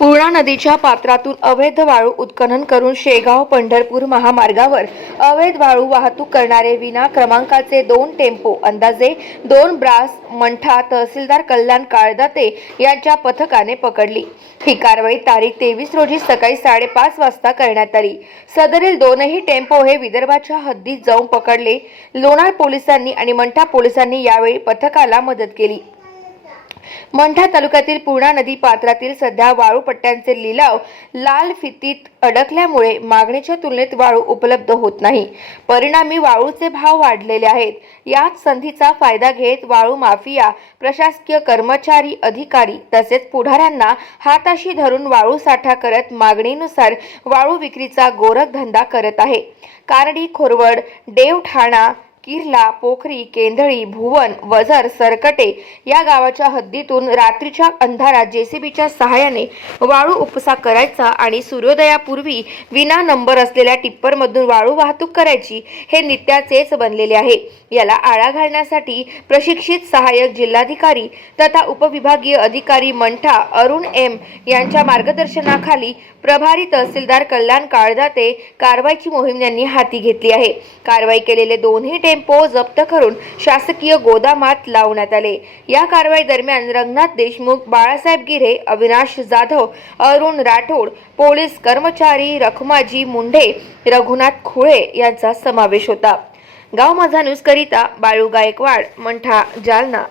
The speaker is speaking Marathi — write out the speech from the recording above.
पूर्णा नदीच्या पात्रातून अवैध वाळू उत्खनन करून शेगाव पंढरपूर महामार्गावर अवैध वाळू वाहतूक करणारे विना क्रमांकाचे 2 टेम्पो अंदाजे 2 ब्रास मंठा तहसीलदार कल्याण काळदाते यांच्या पथकाने पकडली। ही कारवाई तारीख 23 रोजी सकाळी 5:30 वाजता करण्यात आली। सदरील दोनही टेम्पो हे विदर्भाच्या हद्दीत जाऊन पकडले। लोणार पोलिसांनी आणि मंठा पोलिसांनी यावेळी पथकाला मदत केली। मंठा तालुक्यातील पूर्णा नदी पात्रातील सध्या वाळू पट्ट्यांचे लिलाव लाल फितीत अडकल्यामुळे मागणीच्या तुलनेत वाळू उपलब्ध होत नाही। परिणामी वाळूचे भाव वाढलेले आहेत। याच संधीचा फायदा घेत वाळू माफिया प्रशासकीय कर्मचारी अधिकारी तसेच पुढाऱ्यांना हाताशी धरून वाळू साठा करत मागणीनुसार वाळू विक्रीचा गोरखधंदा करत आहे। कारडी, खोरवड, देवठाणा, किर्ला, पोखरी, केंदळी, भुवन, वझर, सरकटे या गावाच्या हद्दीतून रात्रीच्या अंधारात जेसीबीच्या सहाय्याने वाळू उपसा करायचा आणि सूर्योदयापूर्वी विना नंबर असलेल्या टिप्परमधून वाळू वाहतूक करायची हे नित्याचेच बनलेले आहे। याला आळा घालण्यासाठी प्रशिक्षित सहाय्यक जिल्हाधिकारी तथा उपविभागीय अधिकारी मंठा अरुण एम यांच्या मार्गदर्शनाखाली प्रभारी तहसीलदार कल्याण काळदाते कारवाईची मोहीम यांनी हाती घेतली आहे। कारवाई केलेले दोन्ही टेम्पो जप्त करून शासकीय गोदामात लावण्यात आले। या कारवाई दरम्यान रंगनाथ देशमुख, बाळासाहेब गिरे, अविनाश जाधव, अरुण राठोड, पोलीस कर्मचारी रखमाजी मुंढे, रघुनाथ खुळे यांचा समावेश होता। गाव माझा न्यूज करिता बाळू गायकवाड, मंठा, जालना।